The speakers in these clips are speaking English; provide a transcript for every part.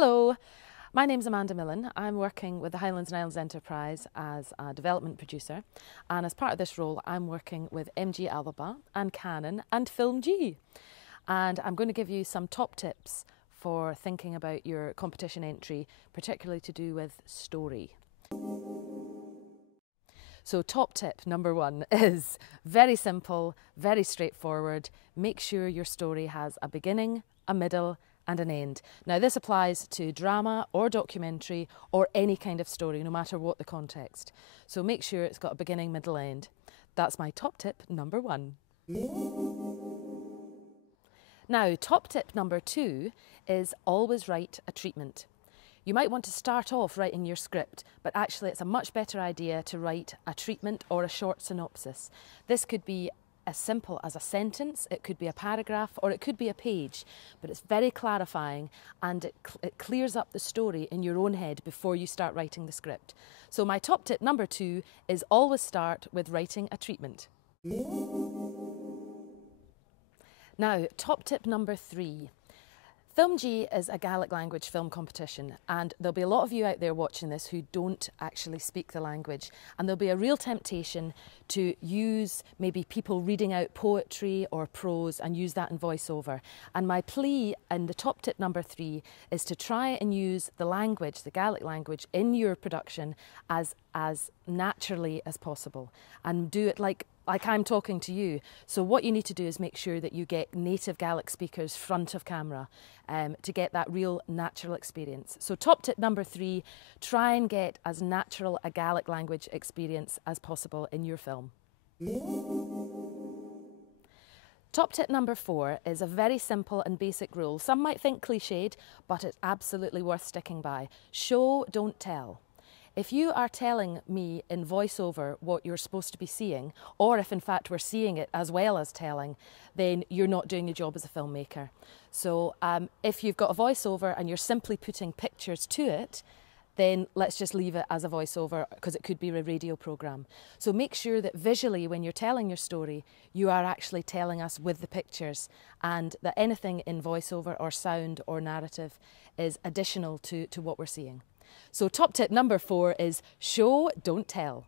Hello, my name's Amanda Millen. I'm working with the Highlands and Islands Enterprise as a development producer, and as part of this role I'm working with MG Alba and Canon and FilmG. And I'm going to give you some top tips for thinking about your competition entry, particularly to do with story. So top tip number one is very simple, very straightforward. Make sure your story has a beginning, a middle and an end. Now this applies to drama or documentary or any kind of story, no matter what the context. So make sure it's got a beginning, middle, end. That's my top tip number one. Now top tip number two is always write a treatment. You might want to start off writing your script, but actually it's a much better idea to write a treatment or a short synopsis. This could be as simple as a sentence, it could be a paragraph, or it could be a page, but it's very clarifying and it clears up the story in your own head before you start writing the script. So my top tip number two is always start with writing a treatment. Now, top tip number three. FilmG is a Gaelic language film competition, and there'll be a lot of you out there watching this who don't actually speak the language, and there'll be a real temptation to use maybe people reading out poetry or prose and use that in voiceover. And my plea and the top tip number three is to try and use the language, the Gaelic language, in your production as naturally as possible, and do it like I'm talking to you. So what you need to do is make sure that you get native Gaelic speakers front of camera to get that real natural experience. So top tip number three, try and get as natural a Gaelic language experience as possible in your film. Top tip number four is a very simple and basic rule. Some might think cliched, but it's absolutely worth sticking by. Show, don't tell. If you are telling me in voiceover what you're supposed to be seeing, or if in fact we're seeing it as well as telling, then you're not doing your job as a filmmaker. So if you've got a voiceover and you're simply putting pictures to it, then let's just leave it as a voiceover, because it could be a radio programme. So make sure that visually when you're telling your story, you are actually telling us with the pictures, and that anything in voiceover or sound or narrative is additional to what we're seeing. So top tip number four is show, don't tell.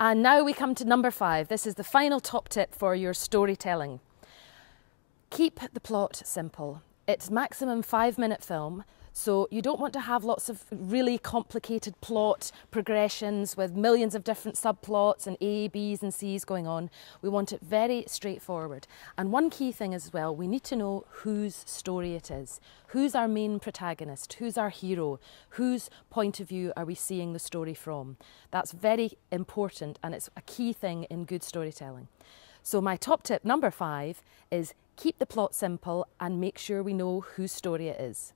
And now we come to number five. This is the final top tip for your storytelling. Keep the plot simple. It's maximum 5-minute film, so you don't want to have lots of really complicated plot progressions with millions of different subplots and A, B's and C's going on. We want it very straightforward. And one key thing as well, we need to know whose story it is. Who's our main protagonist? Who's our hero? Whose point of view are we seeing the story from? That's very important, and it's a key thing in good storytelling. So my top tip number five is keep the plot simple and make sure we know whose story it is.